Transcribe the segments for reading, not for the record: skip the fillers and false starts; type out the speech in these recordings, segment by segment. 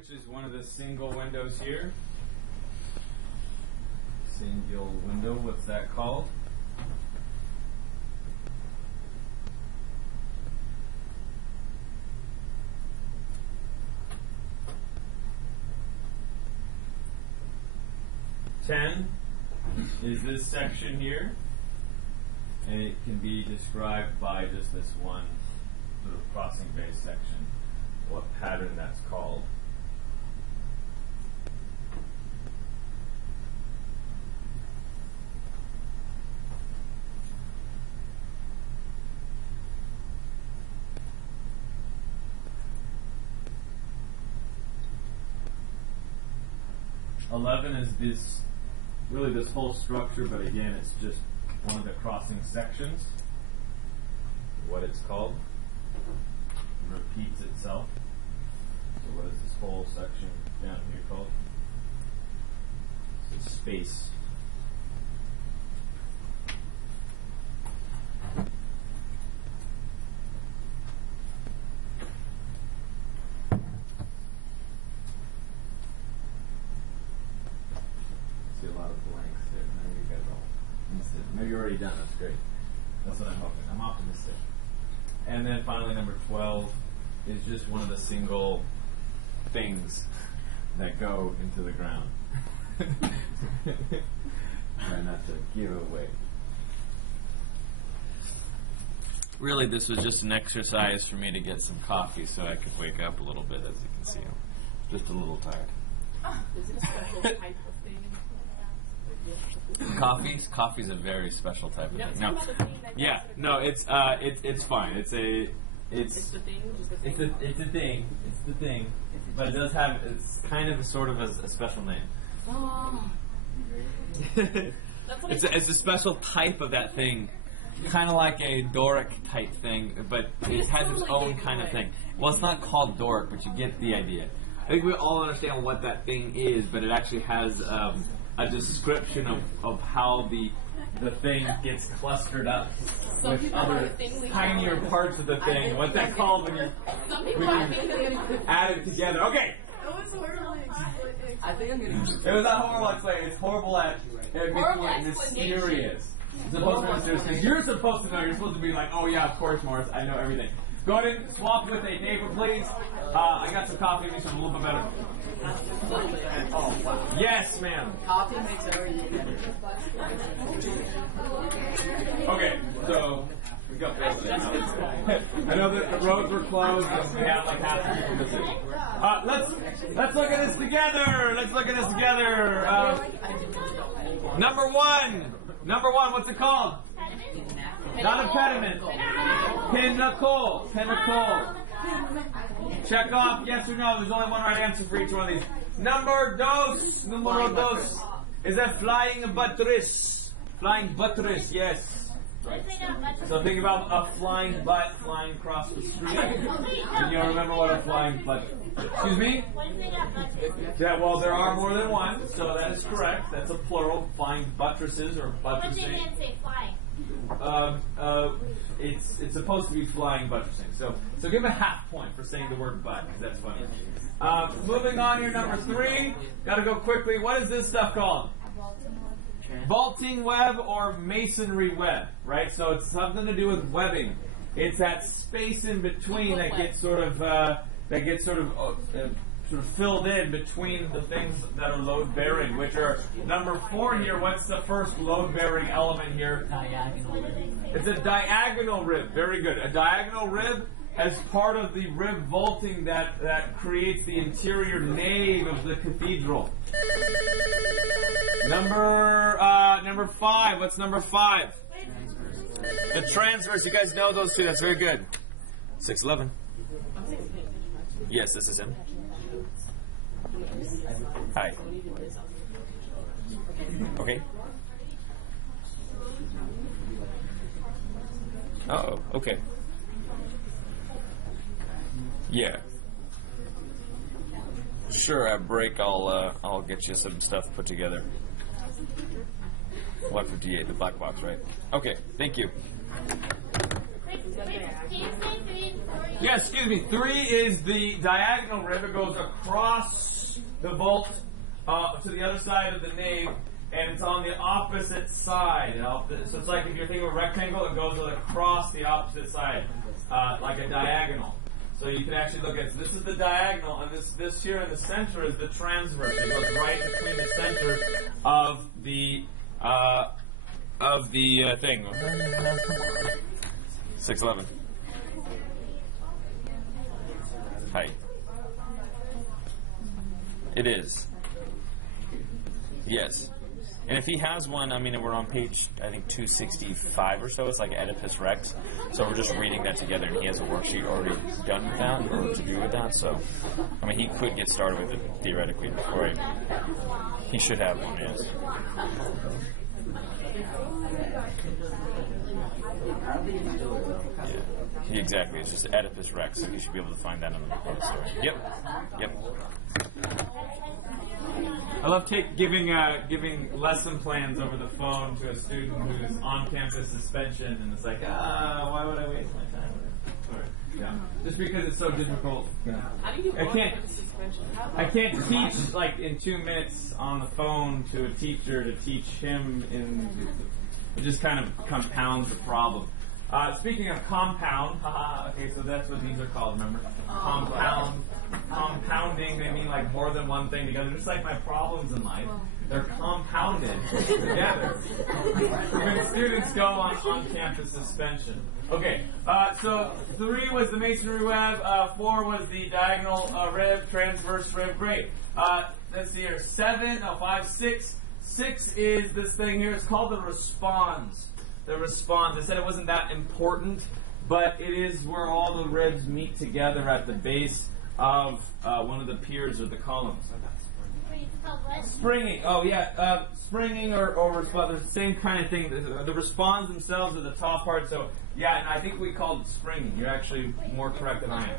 which is one of the single windows here. Single window, what's that called? Ten is this section here, and it can be described by just this one sort of crossing-based section, what pattern that's called. Eleven is this, really this whole structure, but again, it's just one of the crossing sections. What it's called repeats itself. So what is this whole section down here called? It's space. See a lot of blanks there. Maybe you guys all missed it. Maybe you're already done. That's great. That's what I'm hoping. I'm optimistic. And then finally, number 12 is just one of the single things that go into the ground. Try not to give away. Really, this was just an exercise for me to get some coffee so I could wake up a little bit, as you can see. I'm just a little tired. Is it a special type of thing? Coffee's a very special type of thing. No, it's fine. It's the thing. But it does have, it's kind of sort of a special name. Oh. It's a special type of that thing. Kind of like a Doric type thing, but it has its own kind of thing. Well, it's not called Doric, but you get the idea. I think we all understand what that thing is, but it actually has a description of how the thing gets clustered up with other tinier parts of the thing. What's that called when you add it together? Okay. That was horribly explained. I think I'm getting. It was not horrible explanation. It's horrible at making it mysterious. It's supposed to be mysterious because you're supposed to know. You're supposed to be like, oh yeah, of course, Morris. I know everything. Go ahead and swap with a neighbor, please. I got some coffee, so I'm a little bit better. Oh, wow. Yes, ma'am. Coffee makes everything better. Okay, so we got this. I know that the roads were closed and we have like half the people missing. Let's look at this together. Let's look at this together. Number one, what's it called? Not impediment. Pinnacle. Check off yes or no. There's only one right answer for each one of these. Numero dos. Is that flying buttress? Flying buttress, yes. So think about a flying butt flying across the street. And you'll remember what a flying butt. Excuse me? Yeah, well, there are more than one, so that is correct. That's a plural. Flying buttresses or buttressing. What did you say flying? It's supposed to be flying buttressing. So give a half point for saying the word butt, because that's funny. Moving on here, number 3. Got to go quickly. What is this stuff called? Vaulting web or masonry web, right? So it's something to do with webbing. It's that space in between that gets sort of filled in between the things that are load bearing, which are number 4 here. What's the first load bearing element here? Diagonal rib. It's a diagonal rib. Very good. A diagonal rib as part of the rib vaulting that creates the interior nave of the cathedral. Number 5. What's number 5? The transverse. You guys know those two. That's very good. 6'11". Yes, this is him. Hi. Okay. Oh, okay. Yeah. Sure, at break I'll get you some stuff put together. 158, the black box, right? Okay, thank you. Yeah, excuse me. 3 is the diagonal rib. It goes across the vault to the other side of the nave, and it's on the opposite side. So it's like if you're thinking of a rectangle, it goes across the opposite side, like a diagonal. So you can actually look at this is the diagonal, and this here in the center is the transverse. It goes right between the center of the thing. 611. Height. It is. Yes. And if he has one, I mean, we're on page, I think, 265 or so. It's like Oedipus Rex. So we're just reading that together, and he has a worksheet already done with that, or to do with that. So, I mean, he could get started with it, theoretically, before he should have one, yes. Yeah, exactly. It's just Oedipus Rex, so you should be able to find that in the book story. Yep. I love giving lesson plans over the phone to a student who's on campus suspension, and it's like, why would I waste my time? Yeah, just because it's so difficult. Yeah. How do you I can't teach like in 2 minutes on the phone to a teacher to teach him it just kind of compounds the problem. Speaking of compound, okay, so that's what these are called, remember? Compounding, they mean like more than one thing together, just like my problems in life. They're compounded together when students go on campus suspension. Okay, so 3 was the masonry web, 4 was the diagonal rib, transverse rib, great. Let's see here, 5, 6. 6 is this thing here, it's called the response. The response. I said it wasn't that important, but it is where all the ribs meet together at the base of one of the piers or the columns. Springing. Oh yeah, springing or response. They're the same kind of thing. The responds themselves are the top part. So yeah, and I think we called it springing. You're actually more correct than I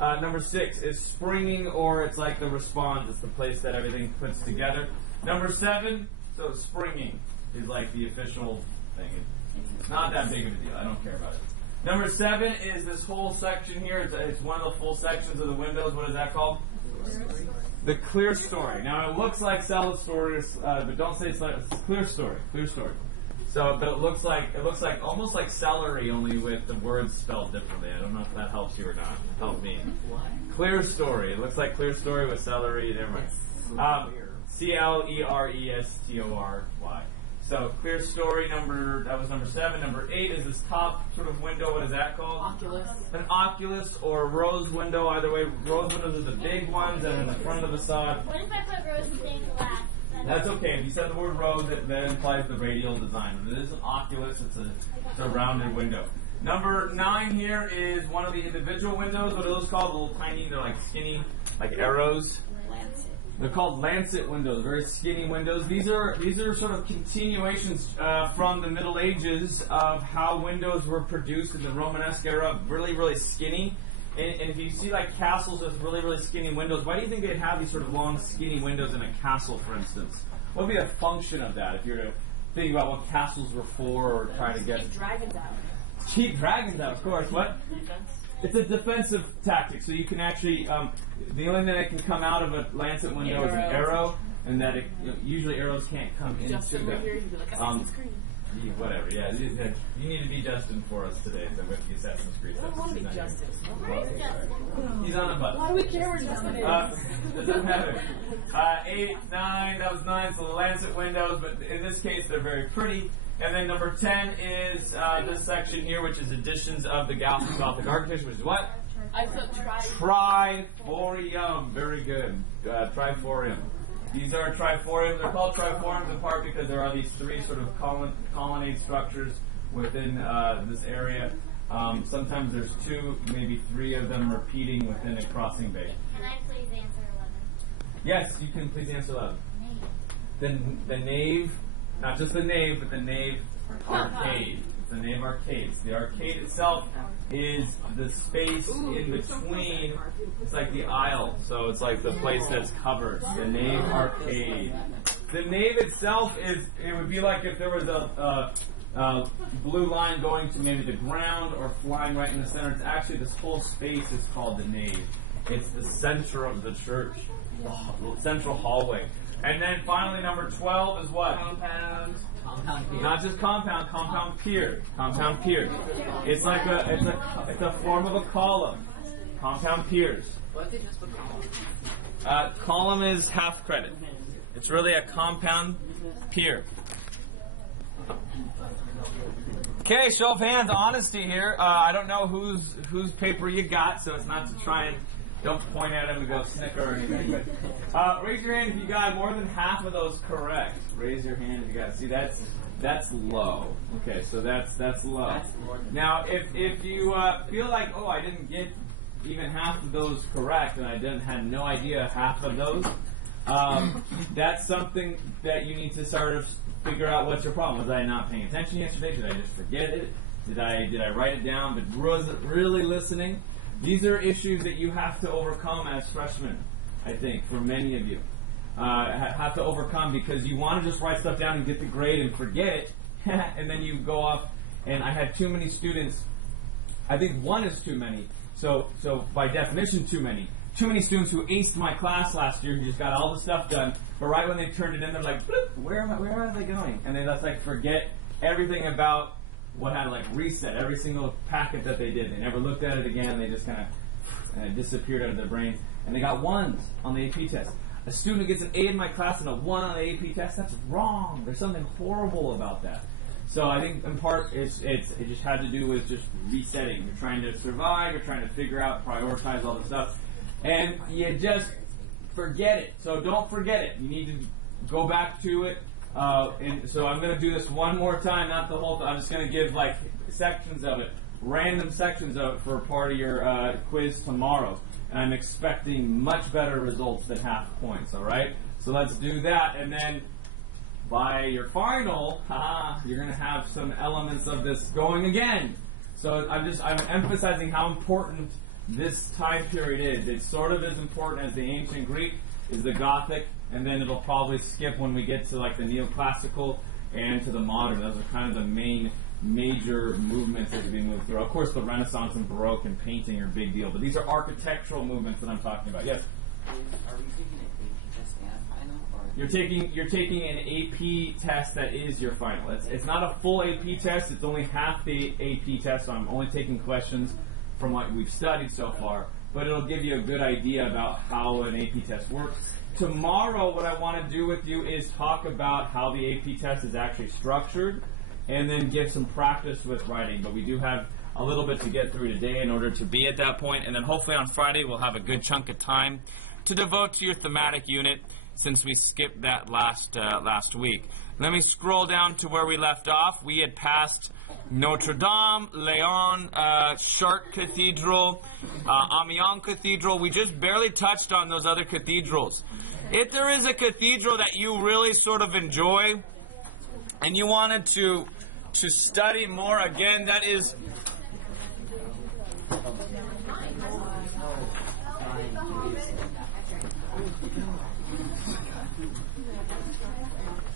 am. Number 6 is springing, or it's like the response. It's the place that everything puts together. Number 7, so springing is like the official thing. It's not that big of a deal. I don't care about it. Number 7 is this whole section here. It's one of the full sections of the windows. What is that called? The clear story. Now it looks like salad stories, but don't say it's clear story. Clear story. So, but it looks like almost like celery, only with the words spelled differently. I don't know if that helps you or not. Help me. Clear story. It looks like clear story with celery. Never mind. Clerestory. So clear story that was number 7. Number 8 is this top sort of window. What is that called? Oculus. An oculus or a rose window. Either way, rose windows are the big ones and in the front of the facade. What if I put rose and thing last? That's okay. If you said the word rose, that implies the radial design. It is an oculus. It's a rounded window. Number 9 here is one of the individual windows. What are those called? Little tiny, they're like skinny, like arrows. They're called lancet windows, very skinny windows. These are sort of continuations from the Middle Ages of how windows were produced in the Romanesque era, really, really skinny. And if you see like castles with really, really skinny windows, why do you think they'd have these sort of long, skinny windows in a castle, for instance? What would be the function of that if you're to think about what castles were for or trying to get... Keep dragons out. Keep dragons out, of course. What? It's a defensive tactic, so you can actually, the only thing that can come out of a lancet window is an arrow, and that usually arrows can't come into the... Whatever, yeah. You need to be Justin for us today, so with the Assassin's Creed. I don't want to be Justin. He's on a bus. Why do we care where Justin is? It doesn't matter. 8, 9, that was 9, so the lancet windows, but in this case they're very pretty. And then number 10 is this section here, which is additions of the Gothic architecture, which is what? I said Triforium. Very good. Triforium. These are triforiums. They're called triforiums in part because there are these 3 sort of colonnade structures within this area. Sometimes there's 2, maybe 3 of them repeating within a crossing bay. Can I please answer 11? Yes, you can please answer 11. The nave, not just the nave, but the nave arcade. It's the nave arcades. The arcade itself is the space in between. It's like the aisle, so it's like the place that's covered. The nave arcade. The nave itself it would be like if there was blue line going to maybe the ground or flying right in the center. It's actually, this whole space is called the nave. It's the center of the church, the central hallway. And then finally, number 12 is what? Compound. Not just compound pier. Compound pier. It's like it's a form of a column. Compound piers. What's it just for column? Column is half credit. It's really a compound pier. Okay, show of hands, honesty here. I don't know whose paper you got, so it's not to try and don't point at him and go snicker or anything. But raise your hand if you got more than half of those correct. Raise your hand if you got. See, that's low. Okay, so that's low. Now, if you feel like, oh, I didn't get even half of those correct, and I had no idea half of those, that's something that you need to sort of figure out what's your problem. Was I not paying attention yesterday? Did I just forget it? Did I write it down but wasn't really listening? These are issues that you have to overcome as freshmen, I think, for many of you. Have to overcome because you want to just write stuff down and get the grade and forget it, and then you go off. And I had too many students. I think one is too many. So by definition, too many. Too many students who aced my class last year who just got all the stuff done, but right when they turned it in, they're like, bloop, where are they going? And they just like forget everything about what had like reset every single packet that they did. They never looked at it again. They just kind of disappeared out of their brain. And they got ones on the AP test. A student who gets an A in my class and a 1 on the AP test, that's wrong. There's something horrible about that. So I think in part it just had to do with just resetting. You're trying to survive. You're trying to figure out, prioritize all the stuff. And you just forget it. So don't forget it. You need to go back to it. And so I'm going to do this one more time, not the whole time. I'm just going to give like sections of it, random sections of it for part of your quiz tomorrow. And I'm expecting much better results than half points, all right? So let's do that. And then by your final, you're going to have some elements of this going again. So I'm emphasizing how important this time period is. It's sort of as important as the ancient Greek is the Gothic, and then it'll probably skip when we get to like the neoclassical and to the modern. Those are kind of the main major movements as we move through. Of course, the Renaissance and Baroque and painting are a big deal, but these are architectural movements that I'm talking about. Yes? Are we taking an AP test and final? Or? You're taking an AP test that is your final. It's not a full AP test. It's only half the AP test, so I'm only taking questions from what we've studied so far, but it'll give you a good idea about how an AP test works. Tomorrow, what I want to do with you is talk about how the AP test is actually structured and then give some practice with writing. But we do have a little bit to get through today in order to be at that point, and then hopefully on Friday we'll have a good chunk of time to devote to your thematic unit since we skipped that last week. Let me scroll down to where we left off. We had passed Notre Dame, Lyon, Chartres Cathedral, Amiens Cathedral. We just barely touched on those other cathedrals. If there is a cathedral that you really sort of enjoy and you wanted to study more, again, that is...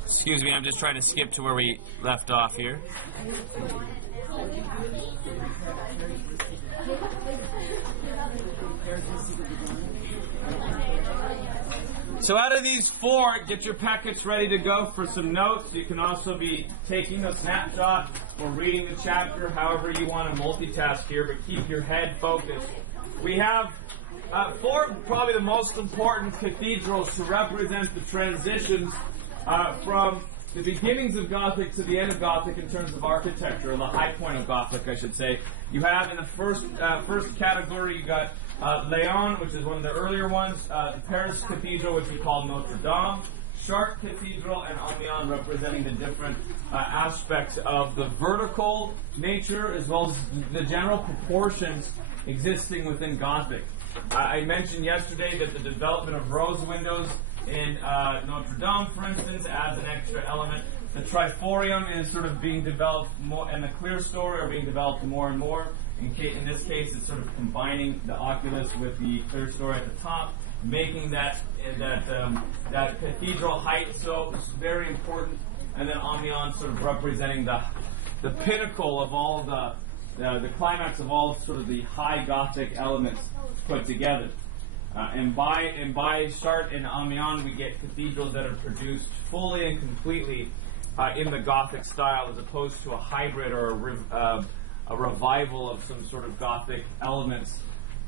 Excuse me, I'm just trying to skip to where we left off here. So out of these four, get your packets ready to go for some notes. You can also be taking a snapshot or reading the chapter, however you want to multitask here, but keep your head focused. We have four, probably the most important cathedrals to represent the transitions from the beginnings of Gothic to the end of Gothic in terms of architecture, or the high point of Gothic, I should say. You have in the first category, you got Lyon, which is one of the earlier ones, the Paris Cathedral, which we call Notre Dame, Chartres Cathedral, and Amiens, representing the different aspects of the vertical nature as well as the general proportions existing within Gothic. I mentioned yesterday that the development of rose windows in Notre Dame, for instance, adds an extra element. The triforium is sort of being developed more, and the clear story are being developed more and more. In this case, it's sort of combining the oculus with the clear story at the top, making that cathedral height so very important. And then Amiens sort of representing the pinnacle of all the climax of all sort of the high Gothic elements put together. And by Chartres and Amiens, we get cathedrals that are produced fully and completely in the Gothic style, as opposed to a hybrid or a revival of some sort of Gothic elements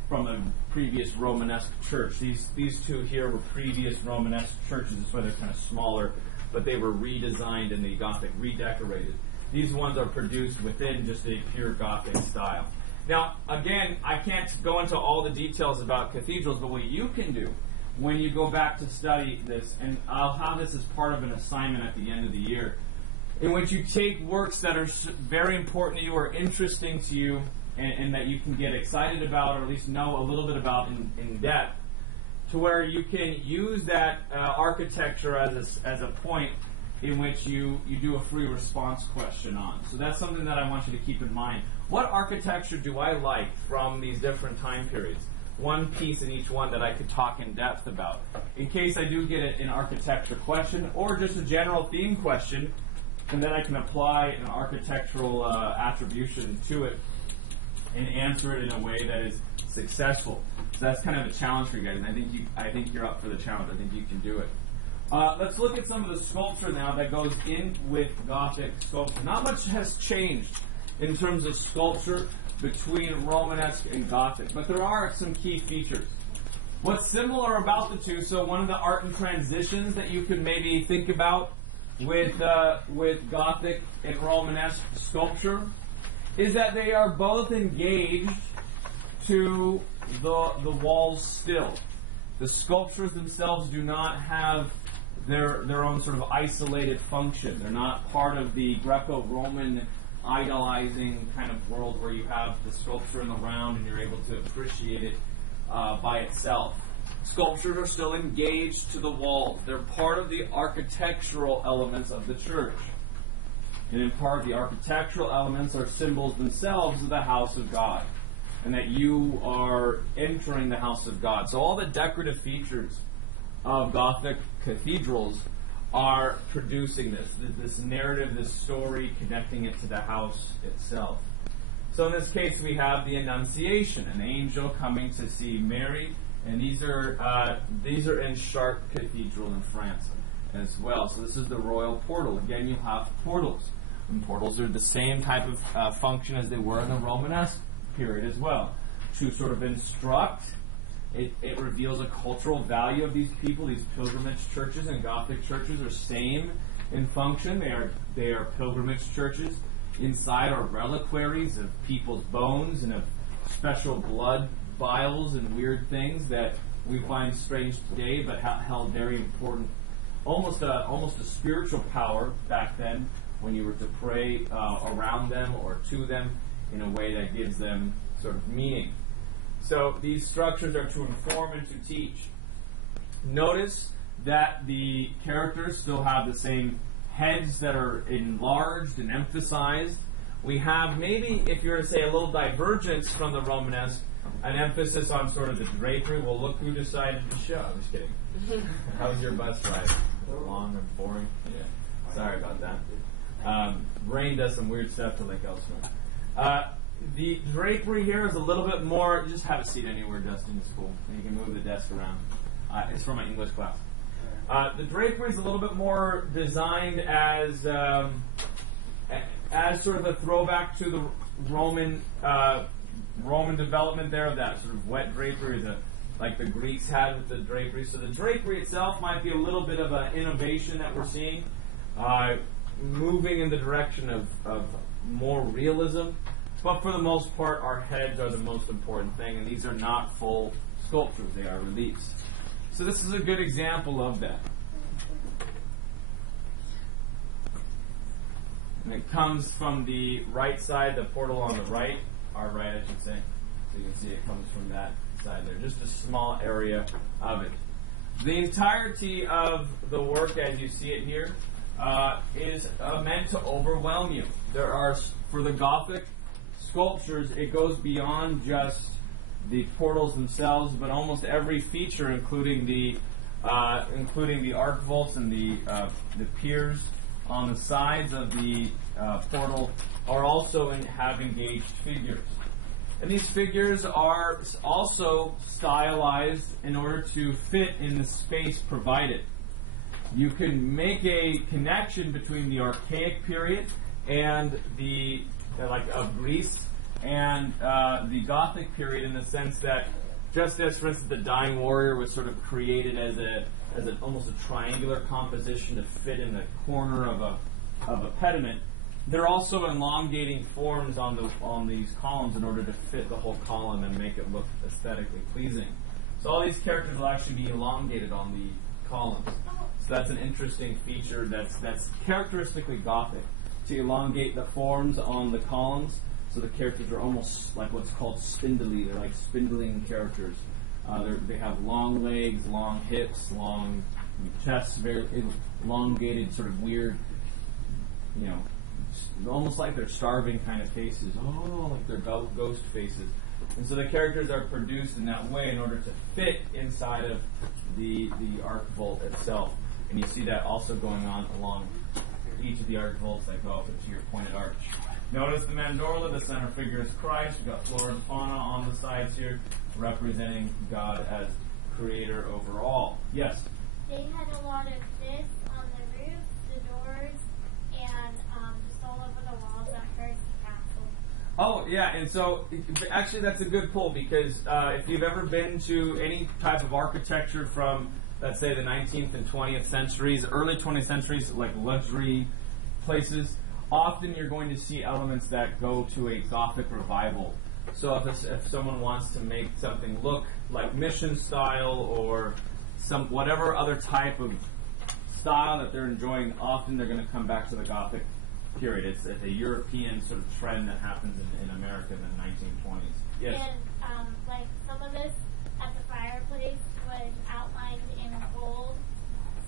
from a previous Romanesque church. These two here were previous Romanesque churches. That's why they're kind of smaller, but they were redesigned in the Gothic, redecorated. These ones are produced within just a pure Gothic style. Now, again, I can't go into all the details about cathedrals, but what you can do when you go back to study this, and I'll have this as part of an assignment at the end of the year, in which you take works that are very important to you or interesting to you, and that you can get excited about, or at least know a little bit about in depth, to where you can use that architecture as a point in which you do a free response question on. So that's something that I want you to keep in mind. What architecture do I like from these different time periods? One piece in each one that I could talk in depth about. In case I do get an architecture question, or just a general theme question, and then I can apply an architectural attribution to it and answer it in a way that is successful. So that's kind of a challenge for you guys, and I think you're up for the challenge. I think you can do it. Let's look at some of the sculpture now that goes in with Gothic sculpture. Not much has changed in terms of sculpture between Romanesque and Gothic, but there are some key features. What's similar about the two, so one of the art and transitions that you could maybe think about with Gothic and Romanesque sculpture is that they are both engaged to the walls still. The sculptures themselves do not have their own sort of isolated function. They're not part of the Greco-Roman idolizing kind of world where you have the sculpture in the round and you're able to appreciate it by itself. Sculptures are still engaged to the walls. They're part of the architectural elements of the church. And in part, the architectural elements are symbols themselves of the house of God, and that you are entering the house of God. So all the decorative features of Gothic cathedrals are producing this narrative, this story, connecting it to the house itself. So in this case, we have the Annunciation, an angel coming to see Mary, and these are in Chartres Cathedral in France as well. So this is the royal portal. Again, you have portals. And portals are the same type of function as they were in the Romanesque period as well. To sort of instruct, it reveals a cultural value of these people. These pilgrimage churches and Gothic churches are same in function. They are pilgrimage churches. Inside are reliquaries of people's bones and of special blood vials and weird things that we find strange today, but held very important, almost a spiritual power back then, when you were to pray around them or to them in a way that gives them sort of meaning. So these structures are to inform and to teach. Notice that the characters still have the same heads that are enlarged and emphasized. We have maybe, if you were to say, a little divergence from the Romanesque, an emphasis on sort of the drapery. Well, look who decided to show. I'm just kidding. How was your bus ride? Long and boring? Yeah. Sorry about that. Rain does some weird stuff to Lake Elsewhere. The drapery here is a little bit more. Just have a seat anywhere, Dustin. It's cool. And you can move the desk around. It's from my English class. The drapery is a little bit more designed as sort of a throwback to the Roman development there of that sort of wet drapery, like the Greeks had with the drapery. So the drapery itself might be a little bit of an innovation that we're seeing, moving in the direction of more realism. But for the most part, our heads are the most important thing, and these are not full sculptures, they are reliefs. So this is a good example of that. And it comes from the right side, the portal on the right, our right I should say. So you can see it comes from that side there, just a small area of it. The entirety of the work as you see it here is meant to overwhelm you. There are, for the Gothic sculptures, it goes beyond just the portals themselves, but almost every feature, including the arcvaults and the piers on the sides of the portal, are also have engaged figures. And these figures are also stylized in order to fit in the space provided. You can make a connection between the archaic period and the of Greece and the Gothic period, in the sense that just as, for instance, the Dying Warrior was sort of created as almost a triangular composition to fit in the corner of a pediment, they're also elongating forms on these columns in order to fit the whole column and make it look aesthetically pleasing. So all these characters will actually be elongated on the columns. So that's an interesting feature that's characteristically Gothic, to elongate the forms on the columns, so the characters are almost like what's called spindly. They're like spindling characters. They have long legs, long hips, long chests, very elongated, sort of weird, almost like they're starving kind of faces. Oh, like they're ghost faces. And so the characters are produced in that way in order to fit inside of the archivolt itself. And you see that also going on along each of the archivolts that go up into your pointed arch. Notice the mandorla, the center figure is Christ. You've got flora and fauna on the sides here, representing God as creator over all. Yes? They had a lot of this on the roof, the doors, and just all over the walls at first castle. Oh, yeah, and so actually that's a good pull, because if you've ever been to any type of architecture from, let's say, the 19th and 20th centuries, early 20th centuries, like luxury places, often you're going to see elements that go to a Gothic revival. So if someone wants to make something look like mission style or whatever other type of style that they're enjoying, often they're going to come back to the Gothic period. It's a European sort of trend that happens in America in the 1920s. Yes? And like some of this at the fireplace was outlined in gold,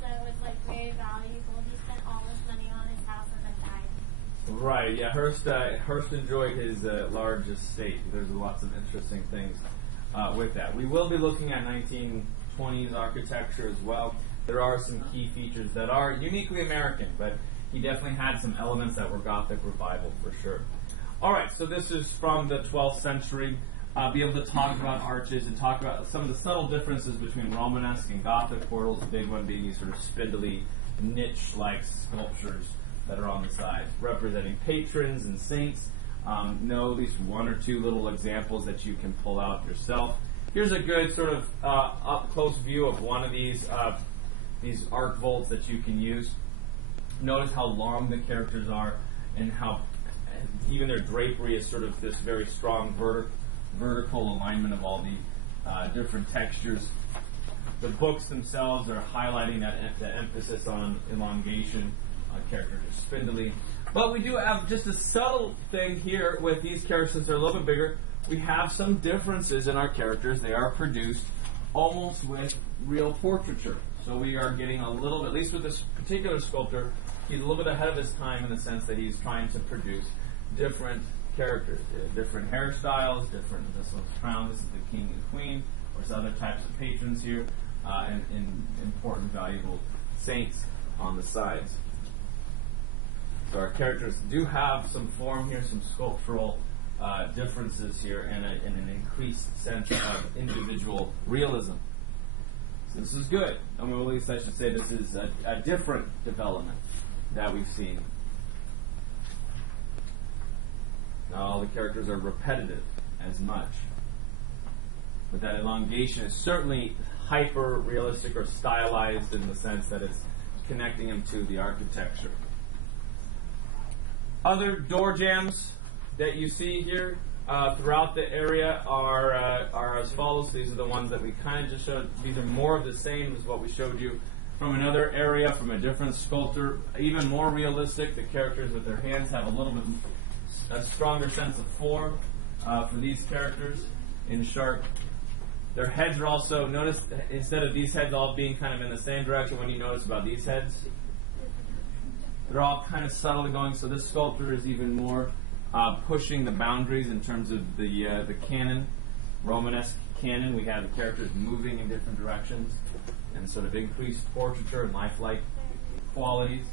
so it's like very valuable. He spent all his money on his house and then died. Right, yeah. Hearst enjoyed his large estate. There's lots of interesting things with that. We will be looking at 1920s architecture as well. There are some key features that are uniquely American, but he definitely had some elements that were Gothic revival for sure. All right, so this is from the 12th century. Be able to talk about arches and talk about some of the subtle differences between Romanesque and Gothic portals, the big one being these sort of spindly, niche-like sculptures that are on the sides, representing patrons and saints. Know at least one or two little examples that you can pull out yourself. Here's a good sort of up-close view of one of these arc vaults that you can use. Notice how long the characters are and how even their drapery is sort of this very strong vertical alignment of all the different textures. The books themselves are highlighting the emphasis on elongation. Characters are spindly. But we do have just a subtle thing here with these characters that are a little bit bigger. We have some differences in our characters. They are produced almost with real portraiture. So we are getting a little bit, at least with this particular sculptor, he's a little bit ahead of his time in the sense that he's trying to produce different characters, different hairstyles, this one's crown, this is the king and queen, or some other types of patrons here, and important, valuable saints on the sides. So our characters do have some form here, some sculptural differences here, and an increased sense of individual realism. So this is good. I mean, at least I should say this is a different development that we've seen. Not all the characters are repetitive as much. But that elongation is certainly hyper-realistic or stylized in the sense that it's connecting them to the architecture. Other door jambs that you see here throughout the area are as follows. These are the ones that we kind of just showed. These are more of the same as what we showed you from another area, from a different sculptor. Even more realistic. The characters with their hands have a little bit a stronger sense of form for these characters in sharp. Their heads are also, notice instead of these heads all being kind of in the same direction, when you notice about these heads, they're all kind of subtly going, so this sculptor is even more pushing the boundaries in terms of the canon, Romanesque canon. We have the characters moving in different directions and sort of increased portraiture and lifelike qualities.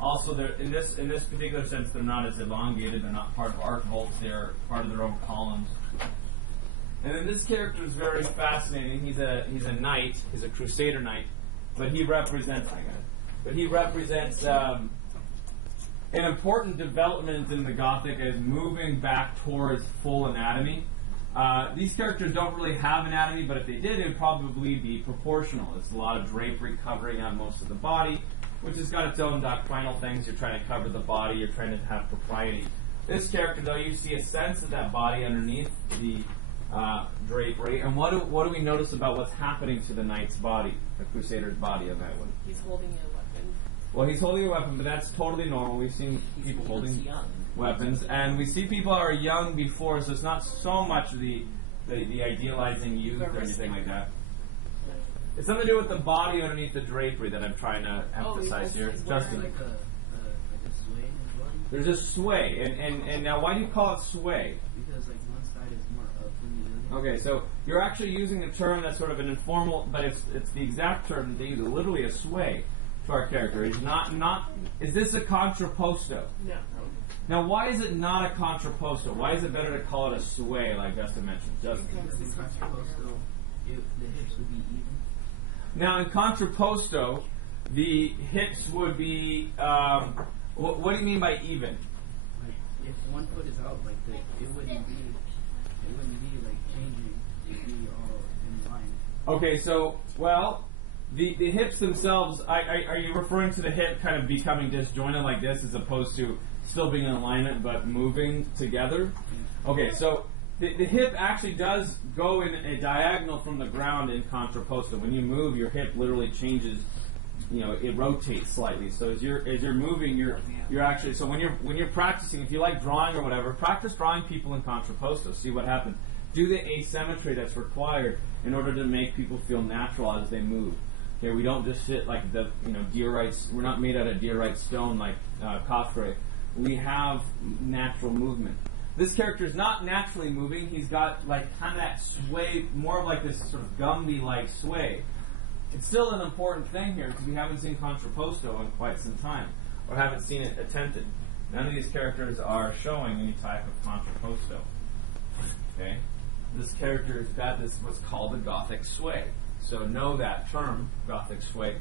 Also, in this particular sense, they're not as elongated. They're not part of arc vaults. They're part of their own columns. And then this character is very fascinating. He's a knight. He's a crusader knight, but he represents an important development in the Gothic as moving back towards full anatomy. These characters don't really have anatomy, but if they did, it would probably be proportional. It's a lot of drapery covering out most of the body, which has got its own doctrinal things. You're trying to cover the body. You're trying to have propriety. This character, though, you see a sense of that body underneath the drapery. And what do we notice about what's happening to the knight's body, the crusader's body of that one? He's holding a weapon. Well, he's holding a weapon, but that's totally normal. We've seen people holding weapons, and we see people are young before, so it's not so much the idealizing youth or anything like that. It's something to do with the body underneath the drapery that I'm trying to emphasize here. Justin. Like a sway in his body? There's a sway, and now why do you call it sway? Because like one side is more up than the other. Okay, so you're actually using a term that's sort of an informal, but it's the exact term they use. Literally a sway to our character. It's not. Is this a contrapposto? No. Now, why is it not a contrapposto? Why is it better to call it a sway, like Justin mentioned? Justin. Because in contrapposto, the hips would be even. Now, in contrapposto, the hips would be. What do you mean by even? Like if one foot is out, like it wouldn't be like changing. It'd be all in line. Okay, so the hips themselves. Are you referring to the hip kind of becoming disjointed like this, as opposed to still being in alignment but moving together? Okay, so the hip actually does go in a diagonal from the ground in contrapposto. When you move, your hip literally changes. You know, it rotates slightly. So as you're moving, you're actually. So when you're practicing, if you like drawing or whatever, practice drawing people in contrapposto. See what happens. Do the asymmetry that's required in order to make people feel natural as they move. Okay, we don't just sit like diorite. We're not made out of diorite stone like Kafre. We have natural movement. This character is not naturally moving. He's got like kind of that sway, more of like this sort of Gumby-like sway. It's still an important thing here because we haven't seen contrapposto in quite some time, or haven't seen it attempted. None of these characters are showing any type of contrapposto. Okay, this character has got this what's called a Gothic sway. So know that term, Gothic sway.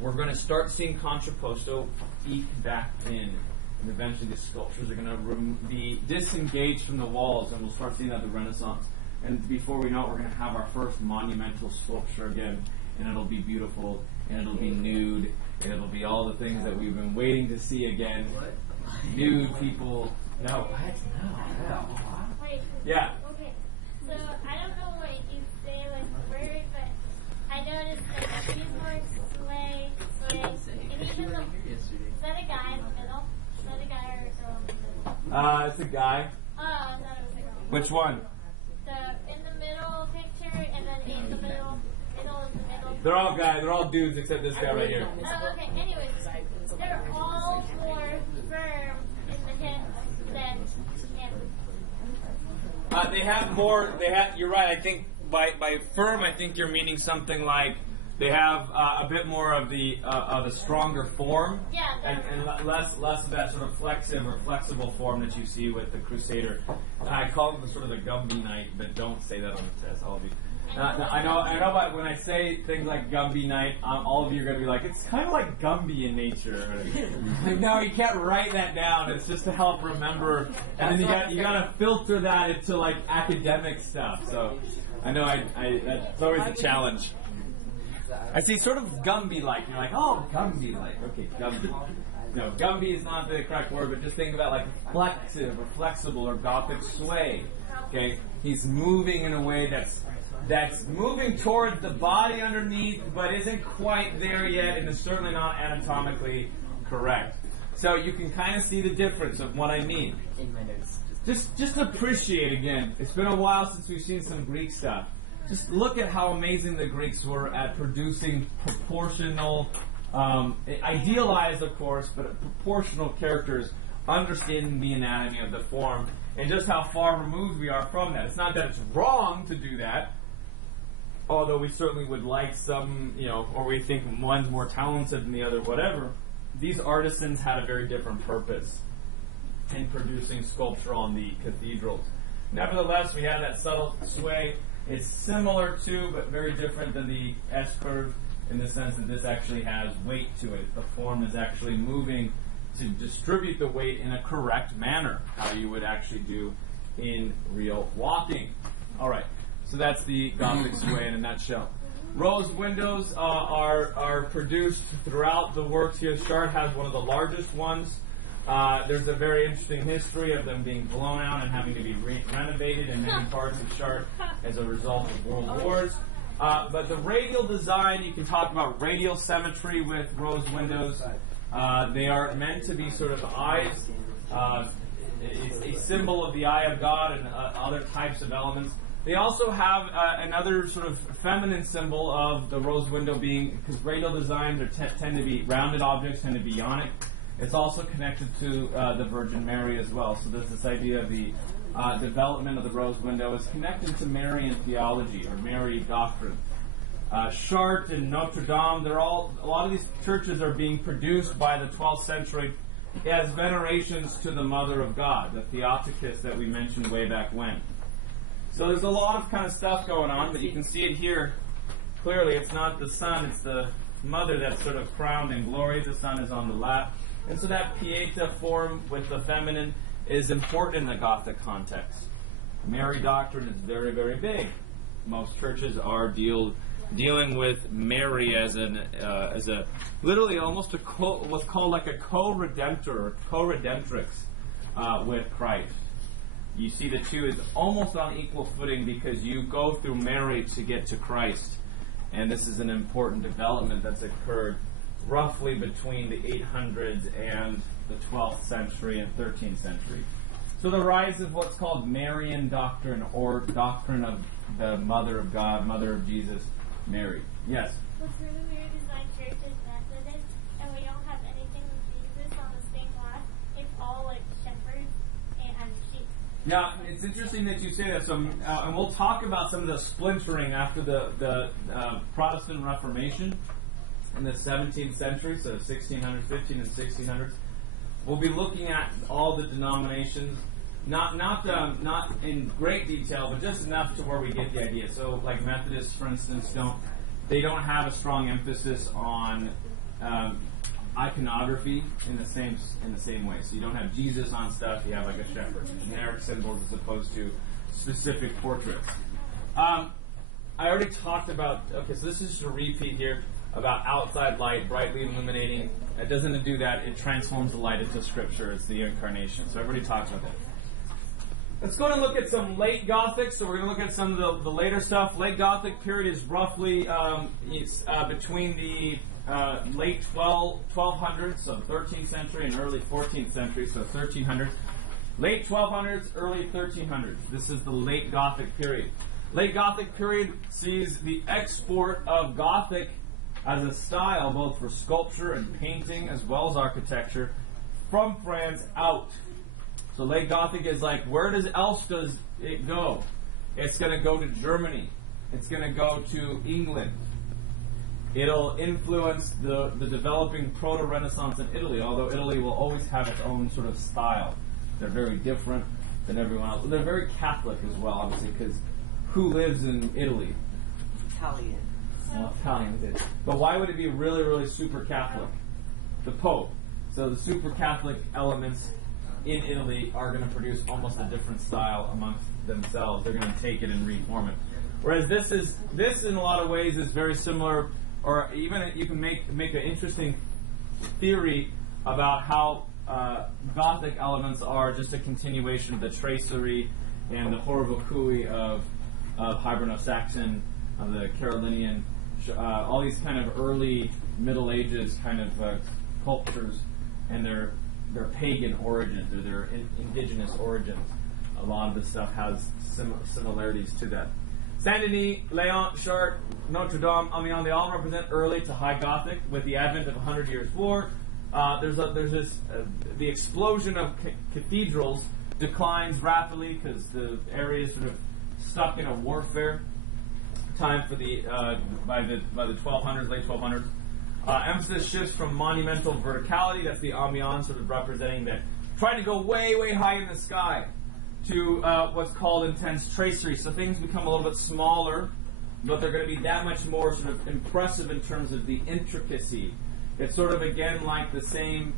We're going to start seeing contrapposto eke back in. And eventually the sculptures are going to be disengaged from the walls, and we'll start seeing that at the Renaissance. And before we know it, we're going to have our first monumental sculpture again, and it'll be beautiful, and it'll be nude, and it'll be all the things that we've been waiting to see again. Nude people. No. What? No. Wait. Yeah. Okay. So I don't know what you say like word, but I noticed that he's more sway, and even the is that a guy in the middle? Is that a guy or a girl? It's a guy. Oh, I thought it was a girl. Which one? The in the middle picture, and then in the middle is the middle. They're all guys. They're all dudes except this guy right here. Oh, okay. Anyways, they're all more firm in the hips than him. They have more. You're right. I think by firm, I think you're meaning something like they have a bit more of the stronger form, and less of that sort of flexive or flexible form that you see with the Crusader. I call them sort of the Gumby Knight, but don't say that on the test. All of you. I know, but when I say things like Gumby Knight, all of you are going to be like, it's kind of like Gumby in nature. Like, no, you can't write that down. It's just to help remember, and then you got to filter that into like academic stuff. So I know that's always a challenge. I see sort of Gumby-like. You're like, oh, Gumby-like. Okay, Gumby. No, Gumby is not the correct word, but just think about like flexive or flexible or Gothic sway. Okay, he's moving in a way that's moving towards the body underneath, but isn't quite there yet, and is certainly not anatomically correct. So you can kind of see the difference of what I mean. In my notes. Just appreciate again. It's been a while since we've seen some Greek stuff. Just look at how amazing the Greeks were at producing proportional, idealized, of course, but proportional characters, understanding the anatomy of the form, and just how far removed we are from that. It's not that it's wrong to do that, although we certainly would like some, or we think one's more talented than the other, whatever. these artisans had a very different purpose in producing sculpture on the cathedrals. Nevertheless, we have that subtle sway. It's similar to, but very different than the S-curve in the sense that this actually has weight to it. The form is actually moving to distribute the weight in a correct manner, how you would actually do in real walking. All right, so that's the Gothic sway in a nutshell. Rose windows are produced throughout the works here. Chartres has one of the largest ones. There's a very interesting history of them being blown out and having to be renovated in many parts of Chartres as a result of world wars. But the radial design, you can talk about radial symmetry with rose windows. They are meant to be sort of eyes. It's a symbol of the eye of God and other types of elements. They also have another sort of feminine symbol of the rose window being, because radial designs tend to be rounded objects, tend to be ionic. It's also connected to the Virgin Mary as well. So there's this idea of the development of the rose window is connected to Marian theology or Mary doctrine. Chartres and Notre Dame, a lot of these churches are being produced by the 12th century as venerations to the Mother of God, the Theotokos that we mentioned way back when. So there's a lot of kind of stuff going on, but you can see it here clearly. It's not the Son, it's the Mother that's sort of crowned in glory. The Son is on the lap. And so that Pieta form with the feminine is important in the Gothic context. Mary doctrine is very, very big. Most churches are dealing with Mary as a literally almost what's called like a co-redemptor or co-redemptrix with Christ. You see the two is almost on equal footing because you go through Mary to get to Christ. And this is an important development that's occurred roughly between the 800s and the 12th century and 13th century. So the rise of what's called Marian doctrine or doctrine of the Mother of God, Mother of Jesus, Mary. Yes? Well, through the Mary Design Church is Methodist, and we don't have anything with Jesus on the stained glass. It's all like shepherds and sheep. Yeah, it's interesting that you say that. So, and we'll talk about some of the splintering after the Protestant Reformation in the 17th century, so 1600s, 15 and 1600s. We'll be looking at all the denominations, not in great detail, but just enough to where we get the idea. So, like Methodists, for instance, don't have a strong emphasis on iconography in the same way. So you don't have Jesus on stuff. You have like a shepherd, generic symbols as opposed to specific portraits. I already talked about. Okay, so this is just a repeat here about outside light, brightly illuminating. It doesn't do that. It transforms the light into Scripture. It's the incarnation. So everybody talks about that. Let's go and look at some late Gothic. So we're going to look at some of the later stuff. Late Gothic period is roughly between the late 1200s, so 13th century, and early 14th century, so 1300s. Late 1200s, early 1300s. This is the late Gothic period. Late Gothic period sees the export of Gothic as a style, both for sculpture and painting, as well as architecture, from France out. So late Gothic is like, where else does it go? It's going to go to Germany. It's going to go to England. It'll influence the developing proto-Renaissance in Italy, although Italy will always have its own sort of style. They're very different than everyone else. They're very Catholic as well, obviously, because who lives in Italy? Italian. Well, Italians did. But why would it be really, really super Catholic? The Pope. So the super Catholic elements in Italy are going to produce almost a different style amongst themselves. They're going to take it and reform it. Whereas this in a lot of ways is very similar, or even you can make an interesting theory about how Gothic elements are just a continuation of the tracery and the Horvocui of Hiberno-Saxon, of the Carolinian, all these kind of early Middle Ages kind of cultures and their pagan origins or their indigenous origins. A lot of this stuff has similarities to that. Saint-Denis, Leon, Chartres, Notre Dame, Amiens, they all represent early to High Gothic. With the advent of 100 Years' War, the explosion of cathedrals declines rapidly because the area is sort of stuck in a warfare time for by the 1200s, late 1200s. Emphasis shifts from monumental verticality, that's the ambiance sort of representing that, trying to go way, way high in the sky, to what's called intense tracery. So things become a little bit smaller, but they're going to be that much more sort of impressive in terms of the intricacy. It's sort of, again, like the same,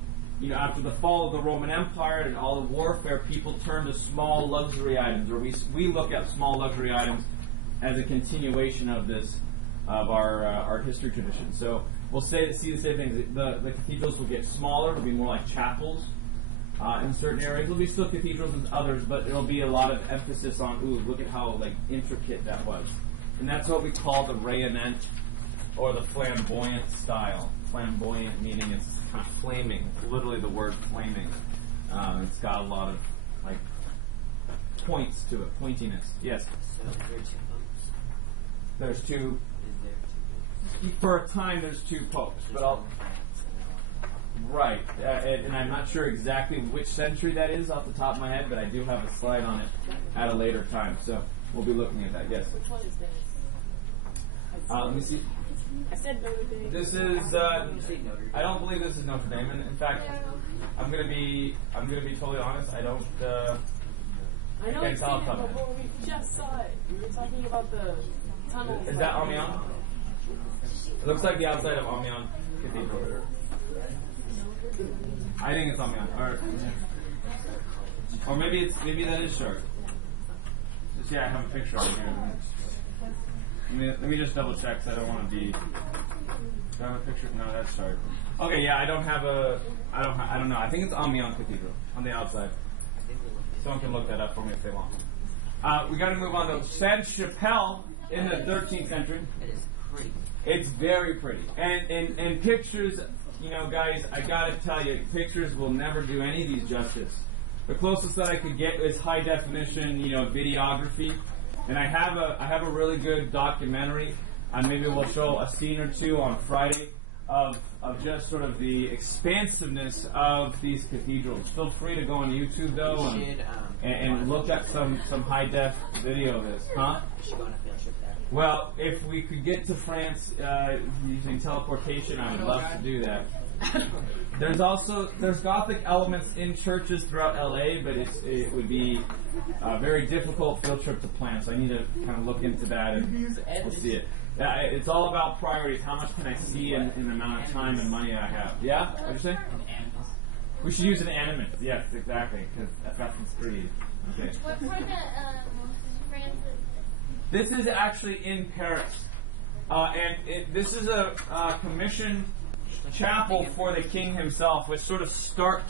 after the fall of the Roman Empire and all the warfare, people turn to small luxury items, or we look at small luxury items as a continuation of this, of our art history tradition. So we'll see the same things. The cathedrals will get smaller, it'll be more like chapels in certain areas. There'll be still cathedrals in others, but it'll be a lot of emphasis on, look at how intricate that was. And that's what we call the rayonnant or the flamboyant style. Flamboyant meaning it's kind of flaming. Literally the word flaming. It's got a lot of points to it, pointiness. Yes? So there are 2 popes? There's 2. Is there 2 popes? For a time there's 2 popes. But right. And I'm not sure exactly which century that is off the top of my head, but I do have a slide on it at a later time. So we'll be looking at that. Yes? Which one is this? Let me see. I said Notre Dame. This is. I don't believe this is Notre Dame. And in fact, I'm gonna be totally honest. I don't. I know can't it's tell seen from it it. before. We just saw it. We were talking about the tunnel. Is that Amiens? It looks like the outside of Amiens Cathedral. I think it's Amiens. Or maybe that is Chartres. Just, I have a picture of it here. Let me just double check because I don't want to be. Do I have a picture? No, that's Chartres. Okay, yeah, I don't know. I think it's Amiens Cathedral on the outside. Someone can look that up for me if they want. We got to move on to Sainte-Chapelle in the 13th century. It is pretty. It's very pretty, and pictures. Guys, I got to tell you, pictures will never do any of these justice. The closest that I could get is high definition, videography, and I have a really good documentary. Maybe we'll show a scene or 2 on Friday of just sort of the expansiveness of these cathedrals. Feel free to go on YouTube though and look at some high def video of this, huh? We should go on a field trip there. Well, if we could get to France using teleportation, I would love to do that. There's Gothic elements in churches throughout LA, but it would be a very difficult field trip to plan. So I need to kind of look into that and we'll see it. It's all about priorities. How much can I see in the amount of time and money I have? Yeah? What you say? We should use an animate. Yes, exactly. Because Assassin's Creed. Okay. What part of France is This is actually in Paris. This is a commissioned chapel for the king himself, which sort of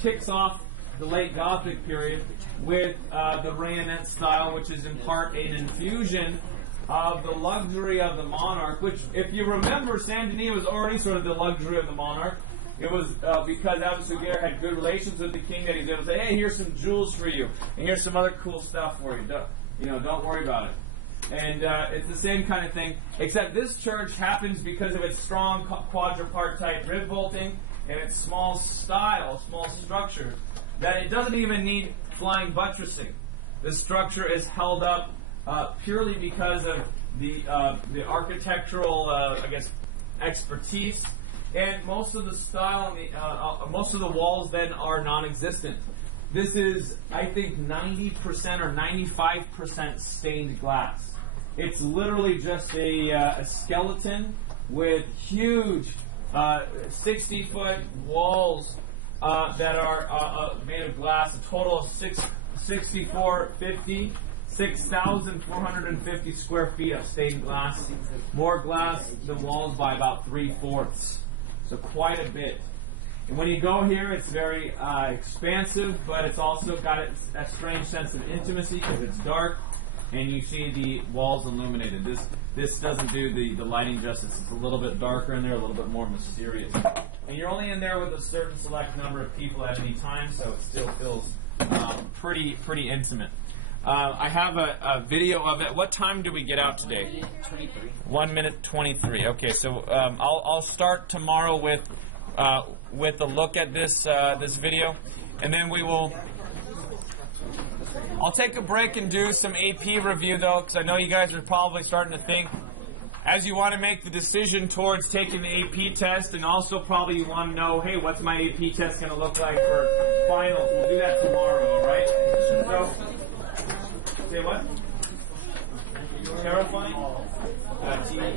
kicks off the late Gothic period with the rayonnette style, which is in part an infusion of the luxury of the monarch, which, if you remember, Saint Denis was already sort of the luxury of the monarch. It was because Abbé had good relations with the king that he was able to say, hey, here's some jewels for you, and here's some other cool stuff for you. Don't worry about it. And it's the same kind of thing, except this church happens because of its strong quadripartite rib vaulting and its small structure, that it doesn't even need flying buttressing. The structure is held up purely because of the architectural, expertise, and most of the style and most of the walls then are non-existent. This is, I think, 90% or 95% stained glass. It's literally just a skeleton with huge 60-foot walls that are made of glass. A total of 6,450 square feet of stained glass. More glass than walls by about 3/4. So quite a bit. And when you go here, it's very expansive, but it's also got a strange sense of intimacy because it's dark, and you see the walls illuminated. This doesn't do the lighting justice. It's a little bit darker in there, a little bit more mysterious. And you're only in there with a certain select number of people at any time, so it still feels pretty intimate. I have a video of it. What time do we get out today? 23. 1:23. Okay, so I'll start tomorrow with a look at this video, and then we will. I'll take a break and do some AP review though, because I know you guys are probably starting to think, as you want to make the decision towards taking the AP test, and also probably you want to know, hey, what's my AP test going to look like for finals? We'll do that tomorrow, all right? So, say what? Terrifying? T-E-R-R-I-F-Y-I-N-G.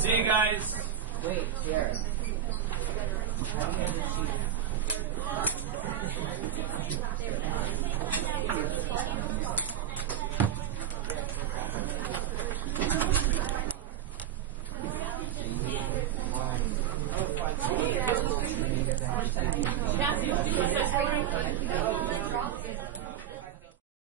See you guys. Wait, Jared. Cassie,